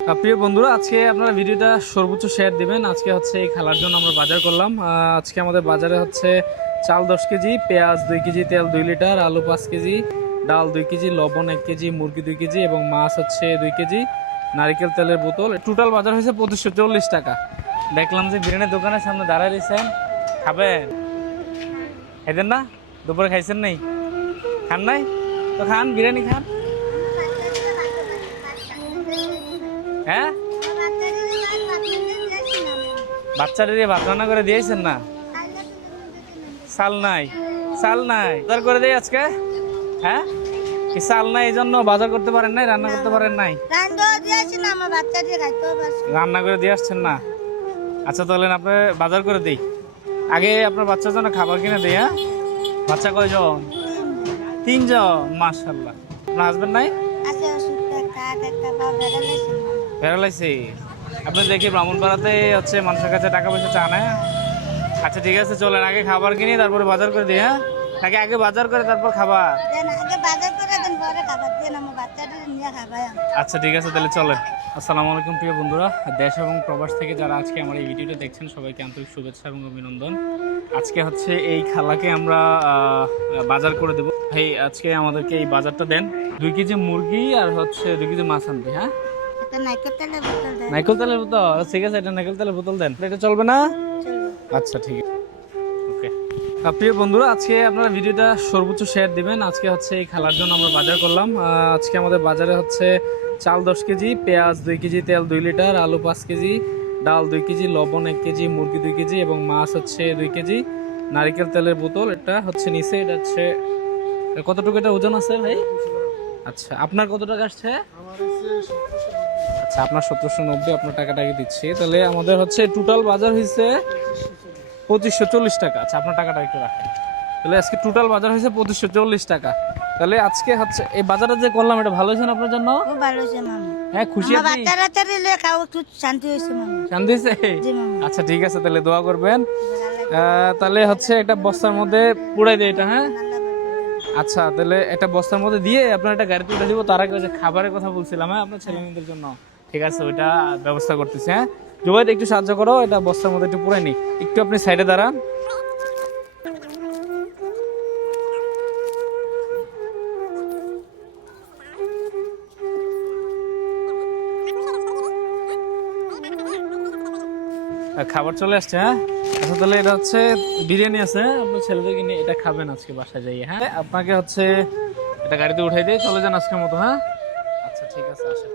প্রিয় বন্ধুরা, আজকে আপনারা ভিডিওটা সর্বোচ্চ শেয়ার দিবেন। আজকে হচ্ছে এই খালার জন্য আমরা বাজার করলাম। আজকে আমাদের বাজারে হচ্ছে চাল 10 কেজি, পেঁয়াজ 2 কেজি, তেল 2 লিটার, আলু 5 কেজি, ডাল 2 কেজি, লবণ 1 কেজি, মুরগি 2 কেজি এবং মাছ হচ্ছে 2 কেজি, নারিকেল তেলের বোতল। টোটাল বাজার হয়েছে 2540 টাকা। দেখলাম যে বিরিয়ানির দোকানের সামনে দাঁড়ায় রয়েছেন, খাবেন? খাইতেন না? দুপুরে খাইছেন নাই? খান নাই তো খান, বিরিয়ানি খান। হ্যাঁ, বাচ্চাদের ভাত রান্না করে দিয়েছেন না? চাল নাই, চাল নাই, বাজার করে দেয় আজকে। হ্যাঁ, কি চাল নাই এই জন্য বাজার করতে পারেন নাই, রান্না করতে পারেন নাই? রান্না করে দিয়ে আসছেন না? আচ্ছা, তাহলে আপনি বাজার করে দিই। আগে আপনার বাচ্চার জন্য খাবার কিনে দিই। হ্যাঁ, বাচ্চা কয়জন? 3 জন। মাশাআল্লাহ। আপনার হাজবেন্ড নাই? বেড়ালাইছে। আপনি দেখি ব্রাহ্মণপাড়াতে হচ্ছে মানুষের কাছে টাকা পয়সা চান। হ্যাঁ, আচ্ছা ঠিক আছে, চলেন আগে খাবার কিনি তারপরে বাজার করে দিই। হ্যাঁ, নাকি আগে বাজার করে তারপর খাবার? আচ্ছা ঠিক আছে, তাহলে চলেন। আসসালামু আলাইকুম প্রিয় বন্ধুরা, দেশ এবং প্রবাস থেকে যারা আজকে আমার এই ভিডিওটা দেখছেন সবাইকে আন্তরিক শুভেচ্ছা এবং অভিনন্দন। আজকে হচ্ছে এই খালাকে আমরা বাজার করে দেবো। ভাই, আজকে আমাদেরকে এই বাজারটা দেন। 2 কেজি মুরগি আর হচ্ছে 2 কেজি মাছ আনবে। হ্যাঁ, নাইকেল তেলের বোতল। ঠিক আছে, এটা নাইকেল তেলের বোতল দেন। এটা চলবে না? আচ্ছা ঠিক আছে, ওকে। প্রিয় বন্ধুরা, আজকে আপনারা ভিডিওটা সর্বোচ্চ শেয়ার দিবেন। আজকে হচ্ছে এই খালার জন্য আমরা বাজার করলাম। আজকে আমাদের বাজারে হচ্ছে চাল 10 কেজি, পেঁয়াজ 2 কেজি, তেল 2 লিটার, আলু 5 কেজি, ডাল 2 কেজি, লবণ 1 কেজি, মুরগি 2 কেজি এবং মাছ হচ্ছে 2 কেজি, নারিকেল তেলের বোতল এটা হচ্ছে নিচে। এটা হচ্ছে কতটুকু এটা ওজন আছে ভাই? আচ্ছা, আপনার কত টাকা আসছে? আচ্ছা, আপনার 1790। আপনার টাকাটাকে দিচ্ছি। তাহলে আমাদের হচ্ছে টোটাল বাজার হয়েছে 2540 টাকা। আচ্ছা, আপনার টাকাটা একটু রাখেন। তাহলে আজকে টোটাল বাজার হয়েছে 2540 টাকা। তাহলে আজকে হচ্ছে এই বাজারটা যে করলাম, এটা ভালো হয়েছে না আপনার জন্য? হ্যাঁ, খুশি আপনি? শান্তি হয়েছে? আচ্ছা ঠিক আছে, তাহলে দোয়া করবেন। তাহলে হচ্ছে একটা বস্তার মধ্যে পুড়াই দেয় এটা। হ্যাঁ, আচ্ছা, তাহলে একটা বস্তার মধ্যে দিয়ে আপনার একটা গাড়িতে উঠে দিব। তার আগে যে খাবারের কথা বলছিলাম, হ্যাঁ, আপনার ছেলে মেয়েদের জন্য, ঠিক আছে, ওইটা ব্যবস্থা করতেছি। হ্যাঁ, জুবাইদ একটু সাহায্য করো, এটা বস্তার মধ্যে একটু পুরাই নি। একটু আপনি সাইডে দাঁড়ান। খাবার চলে আসছে। হ্যাঁ, আচ্ছা, তাহলে এটা হচ্ছে বিরিয়ানি আছে, আপনার ছেলেদেরকে নিয়ে এটা খাবেন আজকে বাসায় যাই। হ্যাঁ, আপনাকে হচ্ছে এটা গাড়িতে উঠাই দিয়ে চলে যান আজকের মতো। হ্যাঁ, আচ্ছা ঠিক আছে, আসেন।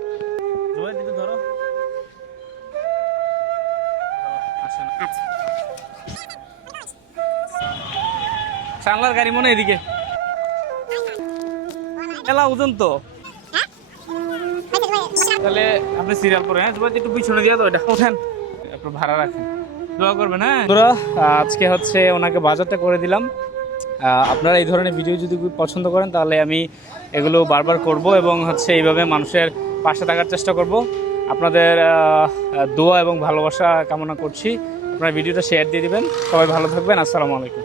জুবাইদ একটু ধরো। আসেন। চাংলার গাড়ি মনে এদিকে মেলা ওজন তো। তাহলে আপনি সিরিয়াল করে। হ্যাঁ, জুবাইদ একটু পিছনে দিয়ে দাও, এটা ওঠেন, একটু ভাড়া রাখেন, দোয়া করবেন। হ্যাঁ, আজকে হচ্ছে ওনাকে বাজারটা করে দিলাম। আপনারা এই ধরনের ভিডিও যদি পছন্দ করেন তাহলে আমি এগুলো বারবার করব এবং হচ্ছে এইভাবে মানুষের পাশে থাকার চেষ্টা করব। আপনাদের দোয়া এবং ভালোবাসা কামনা করছি। আপনারা ভিডিওটা শেয়ার দিয়ে দিবেন। সবাই ভালো থাকবেন। আসসালামু আলাইকুম।